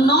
9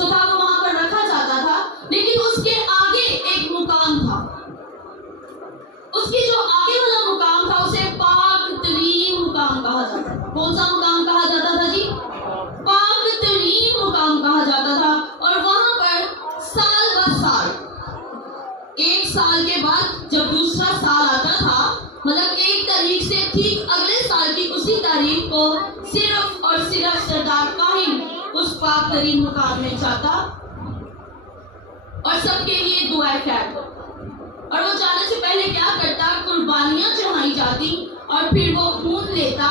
جو تھا وہ وہاں پر رکھا جاتا تھا، لیکن اس کے آگے ایک مقام تھا. اس کی جو آگے والا مقام تھا اسے پاک ترین مقام کہا جاتا تھا. کون سا مقام کہا جاتا تھا جی؟ پاک ترین مقام کہا جاتا تھا. اور وہاں پر سال بہ سال، ایک سال کے بعد جب دوسرا سال آتا تھا، مطلب ایک تاریخ سے ٹھیک اگلے سال کی اسی تاریخ کو صرف اور صرف سردار کاہن اس پاک ترین مقام میں جاتا اور سب کے لیے دعائیں خیر کرتا. اور وہ جانے سے پہلے کیا کرتا؟ قربانیاں چڑھائی جاتی اور پھر وہ خون لیتا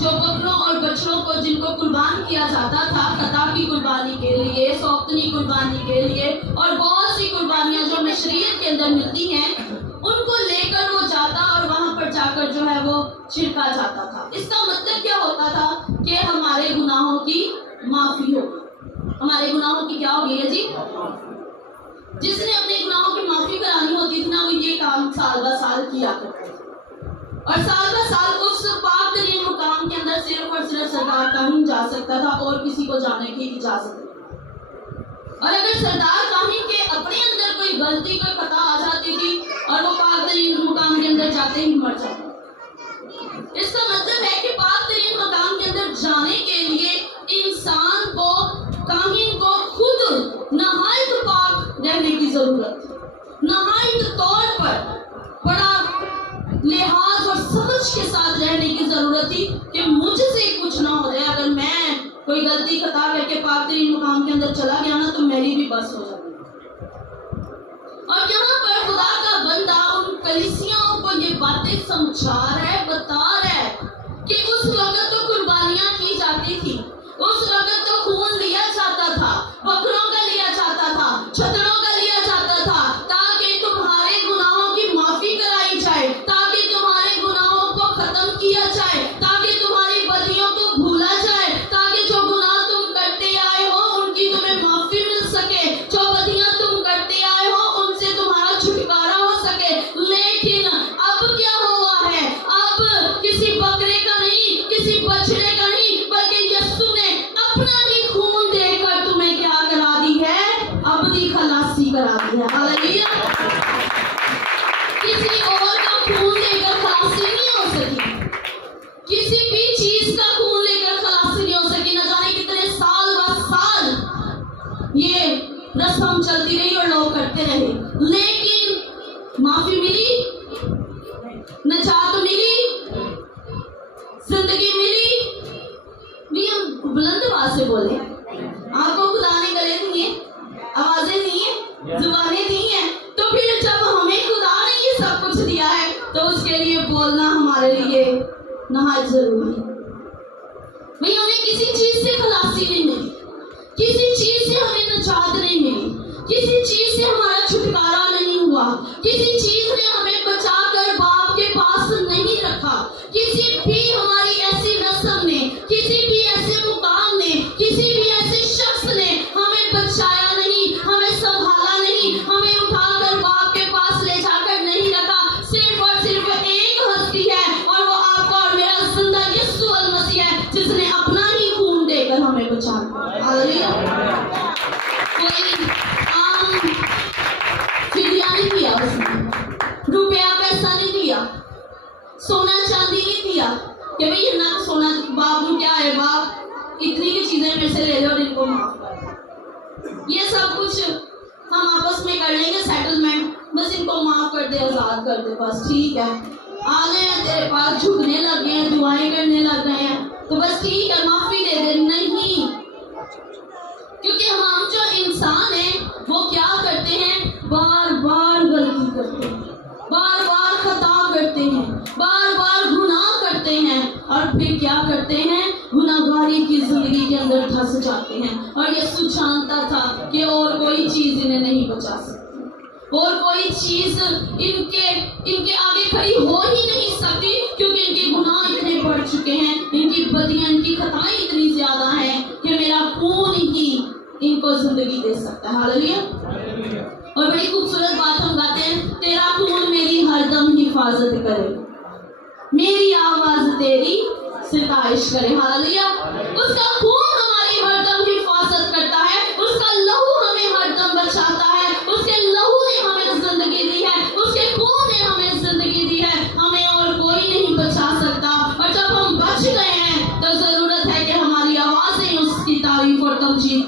جو بکروں اور بچڑوں کو جن کو قربان کیا جاتا تھا، خطا کی قربانی کے لیے، سوختنی قربانی کے لیے اور بہت سی قربانیاں جو ہمیں شریعت کے اندر ملتی ہیں، ان کو لے کر وہ جاتا اور وہاں پر جا کر جو ہے وہ چھڑکا جاتا تھا. اس کا مطلب کیا ہوتا تھا کہ ہمارے گناہوں کی معافی ہوگی. ہمارے گناہوں کی کیا ہوگی ہے جی؟ جس نے اپنے گناہوں کی معافی کرانی ہوتی تھی نا، وہ یہ کام سال بہ سال کیا کرتا تھا. اور سال بہ سال اس پاک ترین مقام کے اندر صرف اور صرف سردار کاہن جا سکتا تھا اور کسی کو جانے کی اجازت نہیں. اور اگر سردار کاہن کے اپنے اندر کوئی غلطی، کوئی خطا آ جاتی تھی اور وہ پاک ترین مقام کے اندر جاتے ہی مر جاتے. اس کا مطلب ہے کہ پاک ترین مقام کے اندر جانے کے لیے انسان کو، کاہن کو خود نہایت پاک رہنے کی ضرورت ہے. نہایت طور پر بڑا لحاظ اور سمجھ کے ساتھ رہنے کی ضرورت تھی کہ مجھ سے کچھ نہ ہو جائے. اگر میں کوئی غلطی خطا کر کے پاک ترین مقام کے اندر چلا گیا نا تو میری بھی بس ہو جاتی. اور یہاں پر خدا کا بندہ ان کلیسیاؤں کو یہ باتیں سمجھا رہا ہے، بتا رہا ہے کہ اس وقت تو قربانیاں کی جاتی تھی، اس وقت تو خون لیا جاتا تھا، بکروں کا لیا جاتا تھا، چھتروں کا لیا جاتا تھا، تاکہ تمہارے گناہوں کی معافی کرائی جائے، تاکہ تمہارے گناہوں کو ختم کیا جائے، تاکہ تمہاری بدیوں کو بھولا جائے، تاکہ جو گناہ تم کرتے آئے ہو ان کی تمہیں معافی مل سکے، جو بدیاں تم کرتے آئے ہو ان سے تمہارا چھٹکارا ہو سکے. لیکن اب کیا ہوا ہے؟ اب کسی بکرے کا نہیں، کسی بچڑے کا نہیں، بلکہ یسوع نے اپنا ہی خون دے کر تمہیں کیا کرا دی ہے؟ ابدی خلاصی کرا دی ہے. ہاللیلویا. کسی اور کا خون لے کر خلاصی نہیں ہو سکی، کسی بھی چیز کا خون لے کر خلاصی نہیں ہو سکی. نہ جانے کتنے سال بعد سال یہ رسم چلتی رہی اور لوگ کرتے رہے، لیکن معافی ملی، نجات ملی، زندگی ملی. بھی ہم بلند آواز سے بولے، آپ کو خدا نے گلے دیے، آوازیں دی ہیں، زبانیں دی ہیں، تو پھر جب ہمیں خدا نے یہ سب کچھ دیا ہے تو اس کے لیے بولنا ہمارے لیے نہایت ضروری ہے. بھئی ہمیں کسی چیز سے خلاصی نہیں ملی، کسی چیز سے ہمیں نجات نہیں ملی، کسی چیز سے ہمارا چھٹکارا نہیں ہوا، کسی چیز نے ہمیں بچا کر باپ کے پاس نہیں رکھا، کسی بھی ہماری ایسی رسم نے، کسی بھی ایسے مقام نے، کسی بھی ایسے شخص نے ہمیں بچایا نہیں، ہمیں سنبھالا نہیں، ہمیں اٹھا کر باپ کے پاس لے جا کر نہیں رکھا. صرف اور صرف ایک ہستی ہے اور وہ آپ کا اور میرا زندہ یسوع المسیح ہے، جس نے اپنا ہی خون دے کر ہمیں بچایا. ہاللیلویا. کوئی عام فدیہ نہیں دیا، اس نے روپیہ پیسہ نہیں دیا، سونا چاندی نہیں دیا کہ بھئی یہ نہ سونا، باپ کو کیا ہے، باپ اتنی کی چیزیں میرے سے لے لے اور ان کو معاف کر دے. یہ سب کچھ ہم آپس میں کر لیں گے سیٹلمنٹ، بس ان کو معاف کر دے، آزاد کر دے، بس ٹھیک ہے. آ گئے ہیں تیرے پاس، جھکنے لگ گئے ہیں، دعائیں کرنے لگ گئے ہیں، تو بس ٹھیک ہے معافی دے دے. نہیں، کیونکہ ہم جو انسان ہیں وہ کیا کرتے ہیں؟ بار بار غلطی کرتے ہیں، بار بار خطا کرتے ہیں، بار بار گناہ کرتے ہیں اور پھر کیا کرتے ہیں؟ گناہگاری کی زندگی کے اندر دھس جاتے ہیں. اور یسوع جانتا تھا کہ اور کوئی چیز انہیں نہیں بچا سکتی، اور کوئی چیز ان کے آگے کھڑی ہو ہی نہیں سکتی، کیونکہ ان کے گناہ اتنے بڑھ چکے ہیں، ان کی بدیاں، ان کی خطائیں اتنی زیادہ ہیں کہ میرا خون ہی ان کو زندگی دے سکتا ہے. ہاللیلویا. اور بڑی خوبصورت بات ہم گاتے ہیں، تیرا خون میری ہر دم حفاظت کرے، میری آواز تیری ستائش کرے. ہاللیلویا. اس کا خون ہماری ہر دم حفاظت کرتا ہے،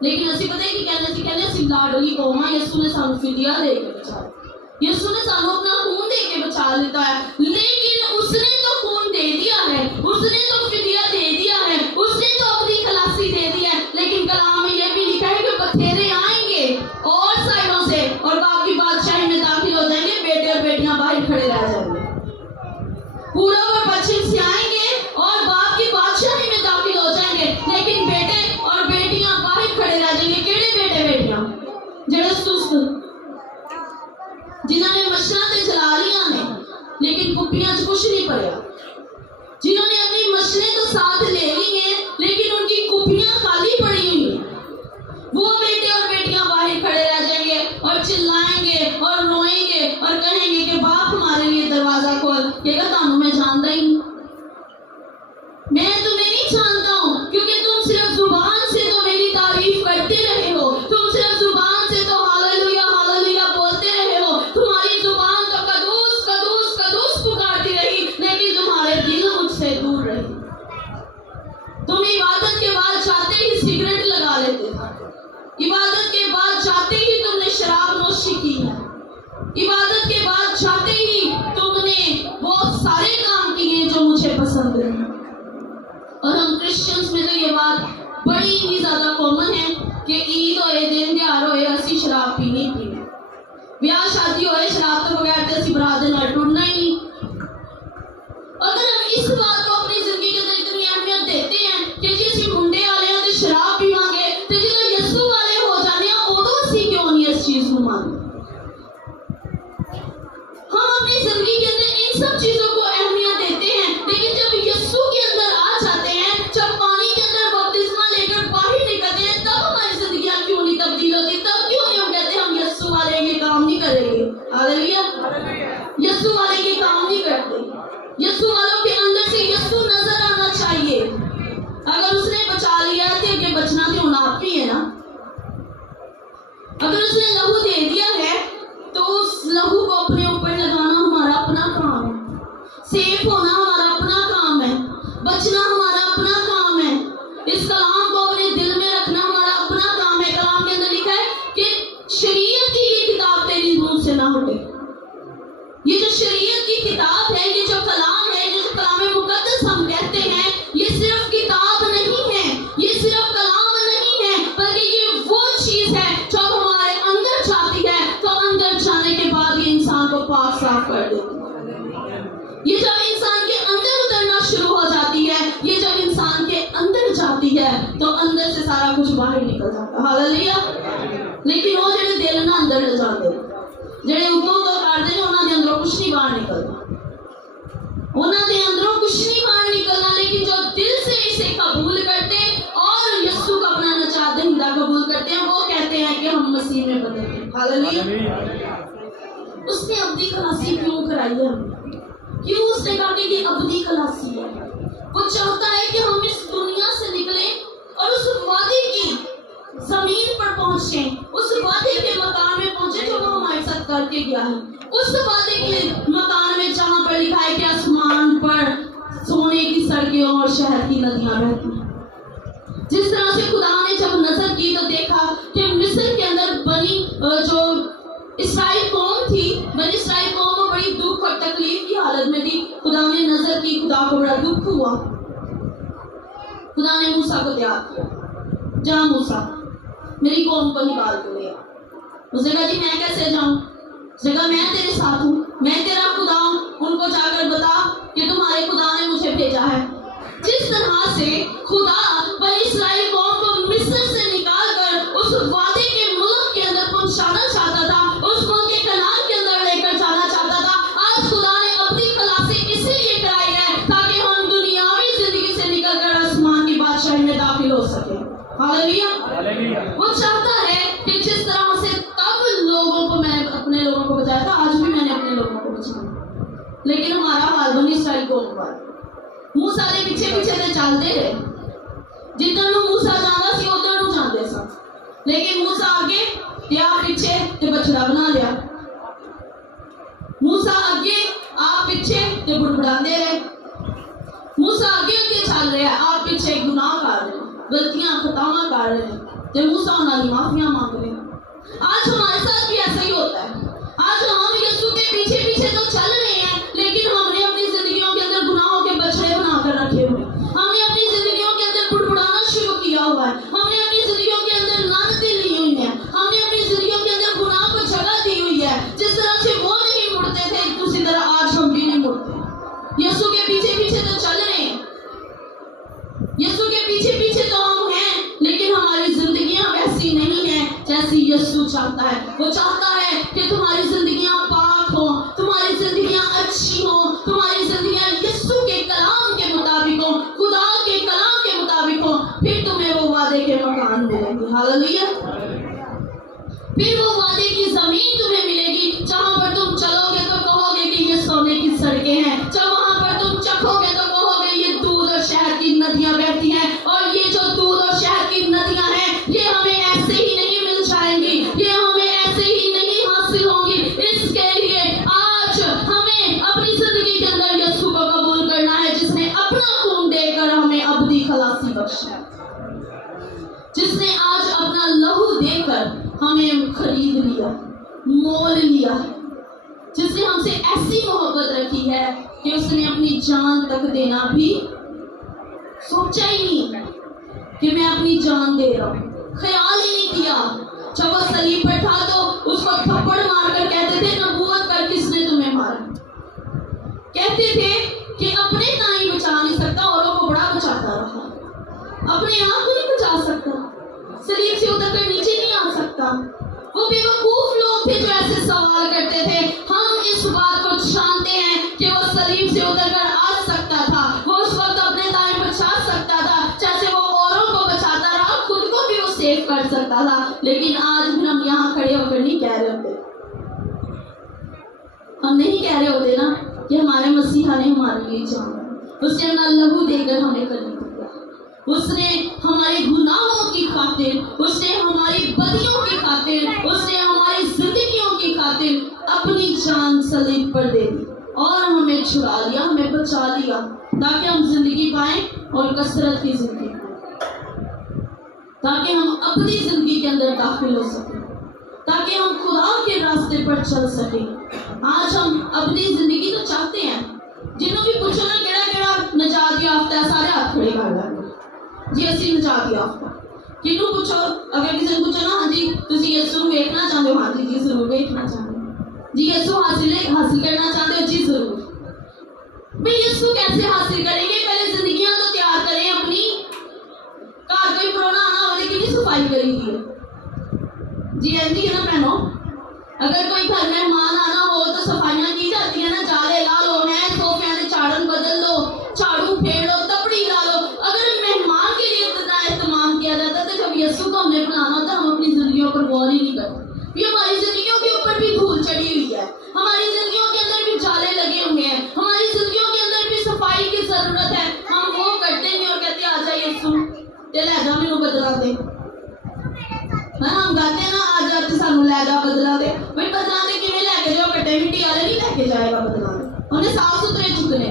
لیکن اسی پتہ ہے کہ کہنے اسی لاڈلی قوم ہے، یسو نے سانو فدیہ دے کے بچایا، یسو نے سانو اپنا خون دے کے بچا لیتا ہے، لیکن اس نے تو خون دے دیا ہے، اس نے تو فدیہ دے دیا ہے، اس نے تو اپنی خلاصی دے دی ہے، لیکن کلام میں یہ بھی لکھا ہے کہ پتھیرے آئیں گے اور سائڈوں سے اور باپ کی بادشاہی میں داخل ہو جائیں گے، بیٹے اور بیٹیاں باہر کھڑے رہ جائیں گے، پورب اور پچھم سے آئیں گے اور باپ کی بادشاہی میں داخل ہو جائیں گے، لیکن بیٹے اور بیٹیاں باہر کھڑے رہ جائیں گے۔ کیڑے بیٹے بیٹیاں؟ جڑے سست، جنہوں نے مشرا تے جلا لیاں نے لیکن کپیاں چ کچھ نہیں پڑیا، جنہوں نے اپنی مشریں تو ساتھ لے لی ہیں لیکن ان کی کپیاں خالی پڑی ہوئی ہیں، وہ بیٹے اور بیٹیاں باہر کھڑے رہ جائیں گے اور چلائیں گے اور روئیں گے اور کہیں گے کہ باپ ہمارے لیے دروازہ کھول، کہے گا تانوں میں جانتا ہی نہیں، میں تمہیں نہیں جانتا ہوں، کیونکہ تم صرف زبان سے تو میری تعریف کرتے رہے ہو، تم صرف زبان سے تو ہاللویا ہاللویا بولتے رہے ہو، تمہاری زبان تو قدوس قدوس قدوس پکارتی رہی، لیکن تمہارے دل مجھ سے دور رہے، تم عبادت کے بعد چاہتے ہی سگریٹ لگا لیتے تھے، عبادت کے بعد چاہتے ہی تم نے شراب نوشی کی ہے، عبادت کے بعد چاہتے ہی تم نے بہت سارے کام کیے جو مجھے پسند نہیں، اور ہم کرسچنز میں تو یہ بات بڑی ہی زیادہ کامن ہے کہ عید ہوئے دن تیار ہوئے اسی شراب پینی پینے، بیاہ شادی ہوئے شراب تو بغیر تے اسی برات دے نال ٹرنا ہی نہیں۔ اگر ہم اس بات کو اپنی زندگی کے اندر اتنی اہمیت دیتے ہیں کہ جی اسی منڈے والے ہیں تے شراب پیواں گے تے جدوں یسوع والے ہو جانے ہیں ادوں اسی کیوں نہیں اس چیز کو مانتے؟ ہم اپنی زندگی کے اندر ان سب چیزوں کو اہمیت دیتے ہیں، لیکن جب یسوع کے اندر آ جاتے ہیں، جب پانی کے اندر بپتسمہ لے کر باہر نکلتے ہیں، تب ہماری زندگیاں کیوں نہیں تبدیل ہوتی؟ تب کیوں نہیں ہم کہتے ہیں ہم یسوع والے یہ کام نہیں کریں گے؟ ہاللویا، یسوع والے یہ کام نہیں کرتے، یسوع والوں کے اندر سے یسوع نظر آنا چاہیے۔ اگر اس نے بچا لیا ہے تو کہ بچنا تو ہونا آپ ہی ہے نا، اگر اس نے لہو دے دیا ہے تو اس لہو کو اپنے اوپر لگانا ہمارا اپنا کام ہے، سیف ہونا ہمارا اپنا کام ہے، بچنا ہمارا اپنا کام ہے، اس کلام کو اپنے دل میں رکھنا ہمارا اپنا کام ہے۔ کلام کے اندر لکھا ہے کہ شریعت کی یہ کتاب تیری منہ سے نہ ہٹے، یہ جو شریعت کی کتاب ہے، یہ جو کلام ہے، جو کلام مقدس ہم کہتے ہیں، یہ صرف کتاب نہیں ہے، یہ صرف کلام نہیں ہے، بلکہ یہ وہ چیز ہے جو ہمارے اندر جاتی ہے تو اندر جانے کے بعد یہ انسان کو پاک صاف کر دیتی ہے، یہ جب انسان کے اندر اترنا شروع ہو جاتی ہے، یہ جب انسان کے اندر جاتی ہے تو اندر سے سارا کچھ باہر نکل جاتا ہے، ہاللویا۔ لیکن وہ جڑے دل نہ اندر لے جاتے جڑے اتوں تو کرتے ہیں انہوں نے اندروں کچھ نہیں باہر نکلنا، انہوں نے اندروں کچھ نہیں باہر نکلنا، لیکن جو دل سے اسے قبول کرتے اور یسوع کا اپنا نجات دہندہ قبول کرتے ہیں وہ کہتے ہیں کہ ہم مسیح میں بدلے ہیں، ہاللویا۔ اس نے ابدی خلاصی کیوں کرائی ہے ہمیں؟ کیوں اس نے کہا کہ یہ ابدی خلاصی ہے؟ وہ چاہتا ہے کہ ہم اس دنیا سے نکلیں اور اس وعدے کی زمین پر پہنچیں، اس وعدے کے مکان میں پہنچیں جو وہ ہمارے ساتھ کر کے گیا ہے، اس وعدے کے مکان میں جہاں پر لکھا ہے کہ آسمان پر سونے کی سڑکیں اور شہد کی ندیاں بہتی ہیں۔ جس طرح سے خدا نے جب نظر کی تو دیکھا کہ مصر کے اندر بنی جو اسرائیل قوم تھی، بنی اسرائیل قوم بڑی دکھ اور تکلیف کی حالت میں تھی، خدا نے نظر کی، خدا کو بڑا دکھ ہوا، خدا نے موسیٰ کو تیار کیا، جا موسیٰ میری قوم کو نکال کے لے آ۔ اس نے کہا جی میں کیسے جاؤں؟ اس نے کہا میں تیرے ساتھ ہوں، میں تیرا خدا ہوں، ان کو جا کر بتا کہ تمہارے خدا نے مجھے بھیجا ہے۔ جس طرح سے خدا بنی اسرائیل قوم کو مصر سے نکال کر اس وعدے کے ملک کے اندر پہنچانا چاہتا تھا، اس ملک کنعان کے اندر لے کر جانا چاہتا تھا، آج خدا نے اپنی خلاصی اسی لیے کرائی ہے تاکہ ہم دنیاوی زندگی سے نکل کر آسمان کی بادشاہی میں داخل ہو سکیں، ہاللویا۔ وہ چاہتا ہے کہ جس طرح سے تب لوگوں کو میں اپنے لوگوں کو بچایا تھا، آج بھی میں نے اپنے لوگوں کو بچایا، لیکن ہمارا حال بنی اسرائیل قوم پر موسیٰ دے پیچھے پیچھے تے چلتے رہے، جدھر نو موسیٰ جاندا سی ادھر نو جاندے سن، لیکن موسیٰ آگے تے آپ پیچھے تے بچڑا بنا لیا، موسیٰ آگے آپ پیچھے تے بڑبڑاندے رہے، موسیٰ آگے چل رہے ہیں، آپ پیچھے گناہ کر رہے ہیں، غلطیاں خطاواں کر رہے ہیں، تے موسیٰ انہاں دی معافیاں مانگ رہے ہیں۔ آج ہمارے ساتھ بھی ایسا ہی ہوتا ہے۔ آج ہم یسوع کے پیچھے پیچھے تو چل رہے ہیں، لیکن ہم نے اپنی زندگیوں کے اندر گناہوں کے بچڑے بنا کر رکھے ہوئے ہیں۔ ہم نے اپنی زندگیوں کے اندر بڑبڑانا شروع کیا ہوا ہے۔ ہم نے اپنی زندگیوں کے اندر لعنتیں لی ہوئی ہیں۔ ہم نے اپنی زندگیوں کے اندر گناہ کو جگہ دی ہوئی ہے۔ جس طرح سے وہ نہیں مڑتے تھے، اسی طرح آج ہم بھی نہیں مڑتے۔ یسوع کے پیچھے پیچھے تو چل رہے ہیں، یسوع کے پیچھے پیچھے تو ہم ہیں، لیکن ہماری زندگیاں ویسی نہیں ہیں جیسی یسوع چاہتا ہے۔ وہ چاہتا ہے کہ تمہاری زندگیاں پاک ہوں، تمہاری زندگیاں اچھی ہوں، تمہاری زندگیاں یسوع کے کلام کے مطابق ہوں، خدا کے کلام کے مطابق ہوں، پھر تمہیں وہ وعدے کے مکان ملیں گے۔ ہاللیلویہ۔ پھر وہ وعدے کی زمین تمہیں ملے گی، جہاں پر تم چلو گے تو کہو گے کہ یہ سونے کی سڑکیں ہیں، جب وہاں پر تم چکھو گے تو کہو گے یہ دودھ اور شہد کی ندیاں بہتی ہیں، اور یہ جو دودھ اور شہد کی ندیاں ہیں یہ ہمیں ایسے ہی نہیں مل جائیں گی، یہ ہمیں ایسے ہی نہیں حاصل ہوں گی۔ اس کے لیے آج ہمیں اپنی زندگی کے اندر یسوع کو قبول کرنا ہے، جس نے اپنا خون دے کر ہمیں ابدی خلاصی بخشا، جس نے آج اپنا لہو دے کر ہمیں خرید لیا، مول لیا، جس نے ہم سے ایسی محبت رکھی ہے کہ اس نے اپنی جان تک دینا بھی سوچا ہی نہیں کہ میں اپنی جان دے رہا ہوں، خیال ہی نہیں کیا۔ جب وہ صلیب پر تھا تو اس کو تھپڑ مار کر کہتے تھے نبوت کر کس نے تمہیں مارا، کہتے تھے کہ اپنے تائیں بچا نہیں سکتا، اوروں کو بڑا بچاتا رہا، اپنے آپ کو نہیں بچا سکتا، صلیب سے اتر کر نیچے نہیں آ سکتا۔ وہ بے وقوف لوگ تھے جو ایسے سوال کرتے تھے۔ ہم اس بات کو جانتے ہیں کہ وہ صلیب سے اتر کر آ سکتا تھا، وہ اس وقت اپنے دائیں بچا سکتا تھا، جیسے وہ اوروں کو بچاتا رہا، خود کو بھی وہ سیو کر سکتا تھا۔ لیکن آج بھی ہم یہاں کھڑے ہو کر نہیں کہہ رہے ہوتے، ہم نہیں کہہ رہے ہوتے نا کہ ہمارے مسیحا نے ہمارے لیے جانا، اس نے اپنا لہو دے کر ہمیں خرید لیا، اس نے ہمارے گناہوں کی خاطر، اس نے ہماری بدیوں کی خاطر، اس نے ہماری زندگیوں کی خاطر اپنی جان صلیب پر دے دی اور ہمیں چھڑا لیا، ہمیں بچا لیا، تاکہ ہم زندگی پائیں اور کثرت کی زندگی پائیں، تاکہ ہم اپنی زندگی کے اندر داخل ہو سکیں، تاکہ ہم خدا کے راستے پر چل سکیں۔ آج ہم اپنی زندگی تو چاہتے ہیں، جنہوں بھی پوچھو نا کیڑا کیڑا نجات یافتہ ہے، سارے ہاتھ کھڑے کر لیں جی اسی نجات یافتہ۔ کنوں پوچھو، اگر کسی نے پوچھو نا ہاں جی تسی یسوع نوں ویکھنا چاہتے ہو، ہاں جی ضرور ویکھنا چاہتے ہو، جی یسوع حاصل کرنا چاہتے ہو، جی ضرور۔ بھئی یسوع کیسے حاصل کریں گے؟ پہلے زندگیاں تو تیار کریں اپنی، گھر کوئی پرونا آنا ہو لیکن صفائی کری دی ہے جی ایسی ہے نا بہنوں، اگر کوئی گھر مہمان آنا ہو تو صفائیاں کی جاتی ہیں نا، جالے لا لو، ہیں صوفیاں نے چاڑن بدل لو، جھاڑو پھیر لو، تپڑی لا لو۔ اگر مہمان کے لیے اتنا اہتمام کیا جاتا تو جب یسوع کو ہم نے بنانا ہوتا ہم اپنی زندگیوں پر غور ہی نہیں کرتے۔ یہ ہماری زندگیوں کے اوپر بھی دھول چڑھی ہوئی ہے، ہماری زندگیوں کے اندر بھی جالے لگے ہوئے ہیں، ہماری زندگیوں کے اندر بھی صفائی کی ضرورت ہے۔ ہم وہ کرتے نہیں اور کہتے آ جا یسوع تے لے جا مینوں بدلا دے، ہم گاتے ہیں نا آ جا تے سانوں لے جا بدلا دے۔ بھائی بدلا دے کیویں لے کے جاؤ؟ کٹے مٹی والے نہیں لے کے جائے گا بدلا دے، انہیں صاف ستھرے چکنے نے،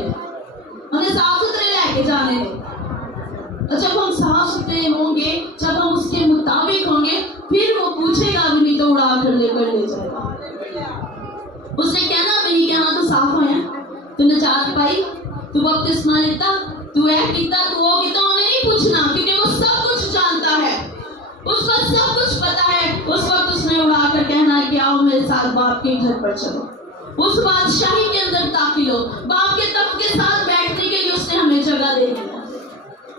انہیں صاف ستھرے لے کے جانے نے۔ جب ہم صاف ستھرے ہوں گے، جب ہم اس کے مطابق ہوں گے، پھر وہ پوچھے گا بھی نہیں تو اڑا کر لے جائے گا۔ اس نے کہنا بھی نہیں کہ ہاں تو صاف ہویا، تو نجات پائی، تو بپتسمہ لیتا، تو اے کیتا، تو وہ کیتا، انہیں نہیں پوچھنا، کیونکہ وہ سب کچھ جانتا ہے، اس وقت سب کچھ پتا ہے۔ اس وقت اس نے اڑا کر کہنا ہے کہ آؤ میرے ساتھ باپ کے گھر پر چلو، اس بادشاہی کے اندر داخل ہو، باپ کے تخت کے ساتھ بیٹھنے کے لیے اس نے ہمیں جگہ دے دی۔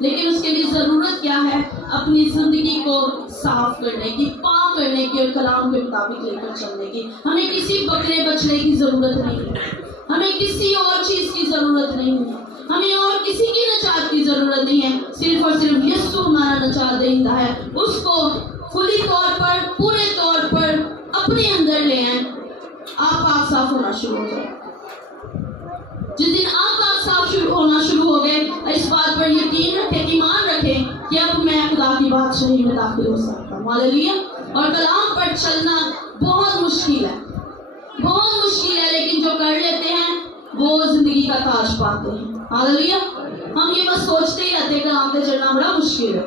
لیکن اس کے لیے ضرورت کیا ہے؟ اپنی زندگی کو صاف کرنے کی، پاک کرنے کی اور کلام کے مطابق لے کر چلنے کی۔ ہمیں کسی بکرے بچڑے کی ضرورت نہیں ہے، ہمیں کسی اور چیز کی ضرورت نہیں ہے، ہمیں اور کسی کی نجات کی ضرورت نہیں ہے، صرف اور صرف یسوع ہمارا نجات دہندہ ہے۔ اس کو کھلی طور پر، پورے طور پر اپنے اندر لے آئیں، آپ پاک صاف ہونا شروع ہو جائے۔ جس دن آپ پاک صاف ہونا شروع ہو گئے، اس بات پر یقین رکھیں، ایمان رکھیں کہ اب میں خدا کی بادشاہی میں داخل ہو سکتا ہوں۔ ہاللیلویہ۔ اور کلام پر چلنا بہت مشکل ہے، بہت مشکل ہے، لیکن جو کر لیتے ہیں وہ زندگی کا تاج پاتے ہیں۔ ہاللیلویہ۔ ہم یہ بس سوچتے ہی رہتے ہیں کلام پہ چلنا بڑا مشکل ہے،